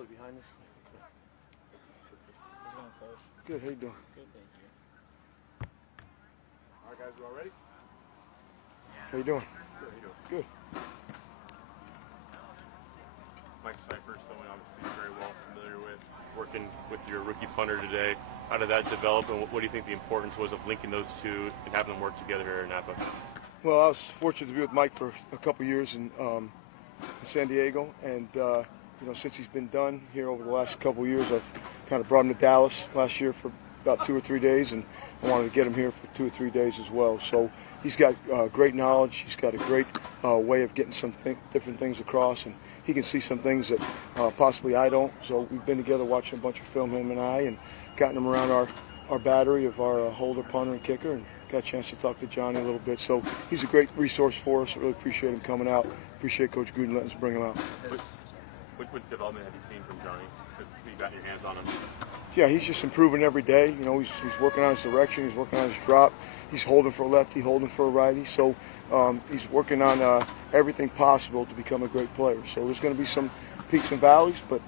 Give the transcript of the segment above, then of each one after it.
Joey behind us. How's it going, Coach? Good, how you doing? Good, thank you. All right, guys, you all ready? How you doing? Good, how you doing? Good. Mike Cypher, someone obviously you're very well familiar with, working with your rookie punter today. How did that develop, and what do you think the importance was of linking those two and having them work together here in Napa? Well, I was fortunate to be with Mike for a couple years in San Diego, and since he's been done here over the last couple years, I've kind of brought him to Dallas last year for about 2 or 3 days, and I wanted to get him here for 2 or 3 days as well. So he's got great knowledge. He's got a great way of getting some different things across, and he can see some things that possibly I don't. So we've been together watching a bunch of film, him and I, and gotten him around our battery of our holder, punter, and kicker, and got a chance to talk to Johnny a little bit. So he's a great resource for us. I really appreciate him coming out. Appreciate Coach Gruden letting us bring him out. What development have you seen from Johnny since you got your hands on him? Yeah, he's just improving every day. You know, he's working on his direction. He's working on his drop. He's holding for a lefty, holding for a righty. So he's working on everything possible to become a great player. So there's going to be some peaks and valleys, but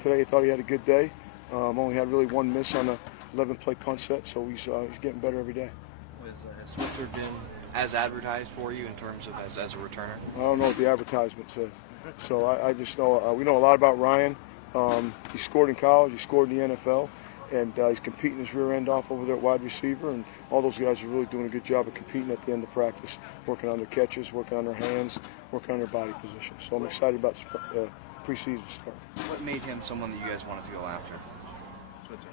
today I thought he had a good day. Only had really one miss on the 11-play punt set, so he's getting better every day. Has Switzer been as advertised for you in terms of as a returner? I don't know what the advertisement says. So I just know we know a lot about Ryan. He scored in college, he scored in the NFL, and he's competing his rear end off over there at wide receiver, and all those guys are really doing a good job of competing at the end of practice, working on their catches, working on their hands, working on their body position. So I'm excited about preseason start. What made him someone that you guys wanted to go after? Switzer.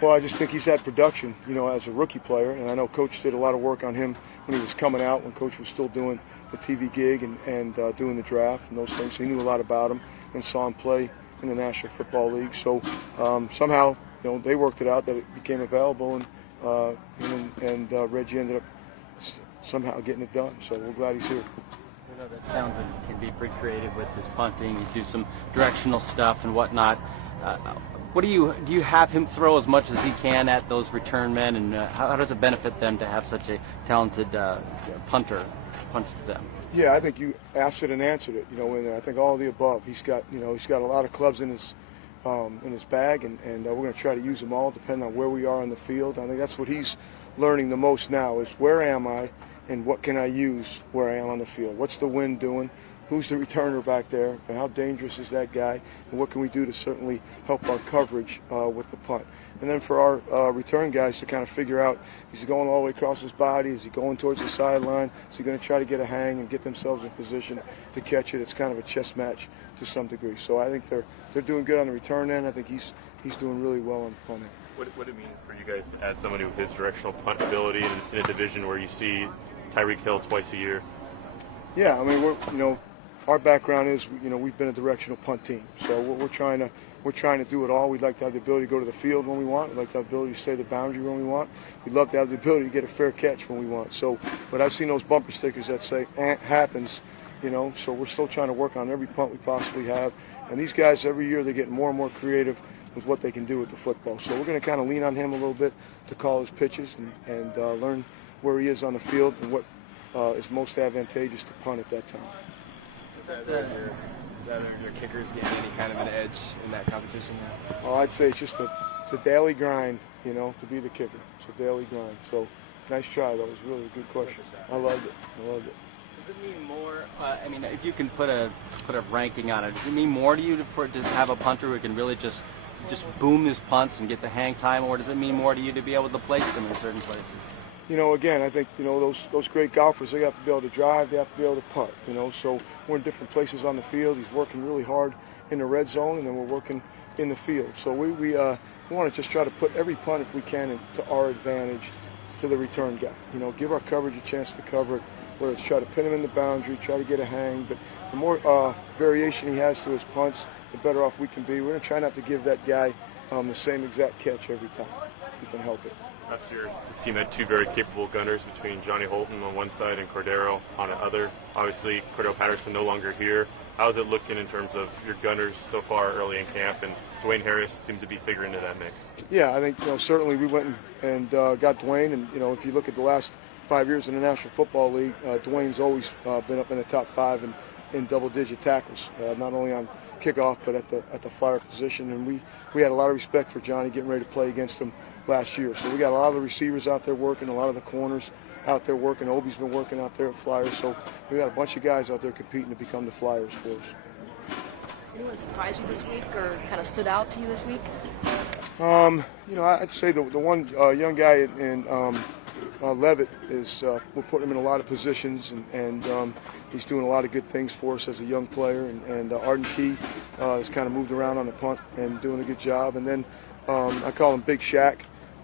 Well, I just think he's had production, as a rookie player, and I know Coach did a lot of work on him when he was coming out, when Coach was still doing the TV gig and doing the draft and those things. So he knew a lot about him and saw him play in the National Football League. So somehow, they worked it out that it became available, and Reggie ended up somehow getting it done. So we're glad he's here. We know that Townsend can be pretty creative with his punting, do some directional stuff and whatnot. What do you have him throw as much as he can at those return men, and how does it benefit them to have such a talented punter punch them? Yeah, I think you asked it and answered it. I think all of the above. He's got a lot of clubs in his bag, and we're going to try to use them all depending on where we are on the field. I think that's what he's learning the most now is where am I, and what can I use where I am on the field? What's the wind doing? Who's the returner back there, and how dangerous is that guy, and what can we do to certainly help our coverage with the punt? And then for our return guys to kind of figure out, is he going all the way across his body? Is he going towards the sideline? Is he going to try to get a hang and get themselves in position to catch it? It's kind of a chess match to some degree. So I think they're doing good on the return end. I think he's doing really well on punting. What would it mean for you guys to add somebody with his directional punt ability in a division where you see Tyreek Hill twice a year? Yeah, I mean, our background is, we've been a directional punt team. So we're trying to do it all. We'd like to have the ability to go to the field when we want. We'd like to have the ability to stay the boundary when we want. We'd love to have the ability to get a fair catch when we want. So, but I've seen those bumper stickers that say happens, so we're still trying to work on every punt we possibly have. And these guys, every year, they're getting more and more creative with what they can do with the football. So we're going to kind of lean on him a little bit to call his pitches and learn where he is on the field and what is most advantageous to punt at that time. Is that your kickers getting any kind of an edge in that competition now? Oh, I'd say it's just a daily grind, to be the kicker. It's a daily grind. So nice try, though. It was really a good question. I loved it. Does it mean more? If you can put a ranking on it, does it mean more to you to just have a punter who can really just boom his punts and get the hang time, or does it mean more to you to be able to place them in certain places? Again, I think, those great golfers, they have to be able to drive, they have to be able to putt, so we're in different places on the field. He's working really hard in the red zone, and then we're working in the field. So we want to just try to put every punt, if we can, to our advantage to the return guy. Give our coverage a chance to cover it, whether it's try to pin him in the boundary, try to get a hang, but the more variation he has to his punts, the better off we can be. We're going to try not to give that guy the same exact catch every time, if we can help it. Last year, this team had two very capable gunners between Johnny Holton on one side and Cordero on the other. Obviously, Cordero Patterson no longer here. How's it looking in terms of your gunners so far early in camp? And Dwayne Harris seemed to be figuring into that mix. Yeah, I think certainly we went and got Dwayne. And if you look at the last 5 years in the National Football League, Dwayne's always been up in the top 5 in double-digit tackles, not only on kickoff, but at the flyer position. And we had a lot of respect for Johnny getting ready to play against him last year. So we got a lot of the receivers out there working, a lot of the corners out there working. Obi's been working out there at Flyers. So we got a bunch of guys out there competing to become the Flyers for us. Anyone surprised you this week or kind of stood out to you this week? I'd say the one young guy in Levitt is we're putting him in a lot of positions, and he's doing a lot of good things for us as a young player. And Arden Key has kind of moved around on the punt and doing a good job. And then I call him Big Shaq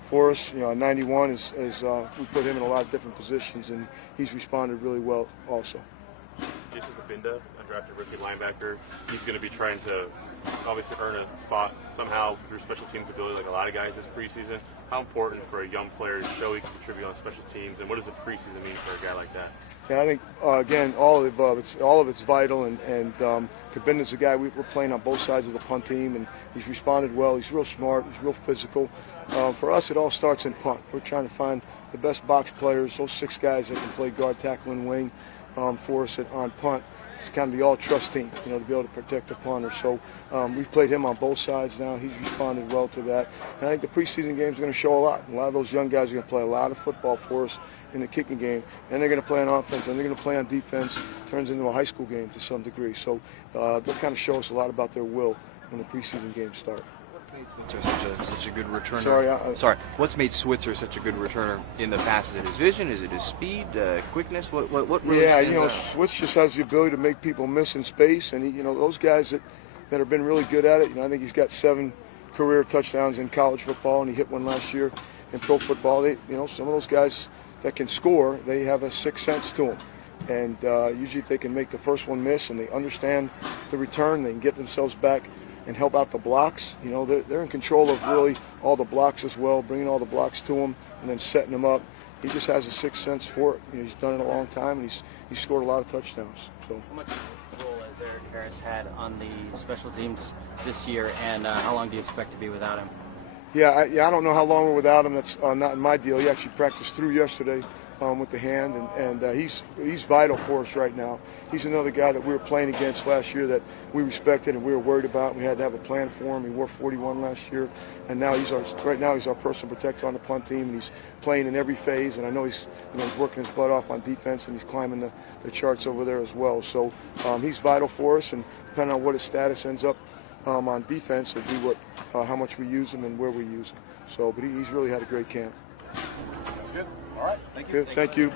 for us. 91 is we put him in a lot of different positions, and he's responded really well also. Jason Kabinda, undrafted rookie linebacker, he's going to be trying to obviously earn a spot somehow through special teams ability like a lot of guys this preseason. How important for a young player to show he can contribute on special teams, and what does the preseason mean for a guy like that? Yeah, I think, again, all of the above. All of it's vital, and Kabinda's a guy we're playing on both sides of the punt team, and he's responded well. He's real smart. He's real physical. For us, it all starts in punt. We're trying to find the best box players, those 6 guys that can play guard, tackle, and wing for us on punt. It's kind of the all-trust team, to be able to protect the punter. So we've played him on both sides now. He's responded well to that. And I think the preseason game is going to show a lot. A lot of those young guys are going to play a lot of football for us in the kicking game. And they're going to play on offense, and they're going to play on defense. Turns into a high school game to some degree. So they'll kind of show us a lot about their will when the preseason games start. What's made Switzer such a good returner? What's made Switzer such a good returner in the past? Is it his vision? Is it his speed, quickness? What really stands out? Switz just has the ability to make people miss in space, and those guys that have been really good at it. I think he's got 7 career touchdowns in college football, and he hit one last year in pro football. Some of those guys that can score, they have a sixth sense to them. And usually if they can make the first one miss and they understand the return, they can get themselves back and help out the blocks. They're in control of really all the blocks as well, bringing all the blocks to them and then setting them up. He just has a sixth sense for it. He's done it a long time, and he's scored a lot of touchdowns. So. How much role has Eric Harris had on the special teams this year, and how long do you expect to be without him? Yeah, I don't know how long we're without him. That's not in my deal. He actually practiced through yesterday with the hand, and he's vital for us right now. He's another guy that we were playing against last year that we respected and we were worried about. We had to have a plan for him. He wore 41 last year, and now he's our personal protector on the punt team, and he's playing in every phase. And I know he's working his butt off on defense, and he's climbing the charts over there as well. So he's vital for us, and depending on what his status ends up on defense, will be how much we use him and where we use him. So, but he's really had a great camp. Good. All right. Thank you. Good. Thank you.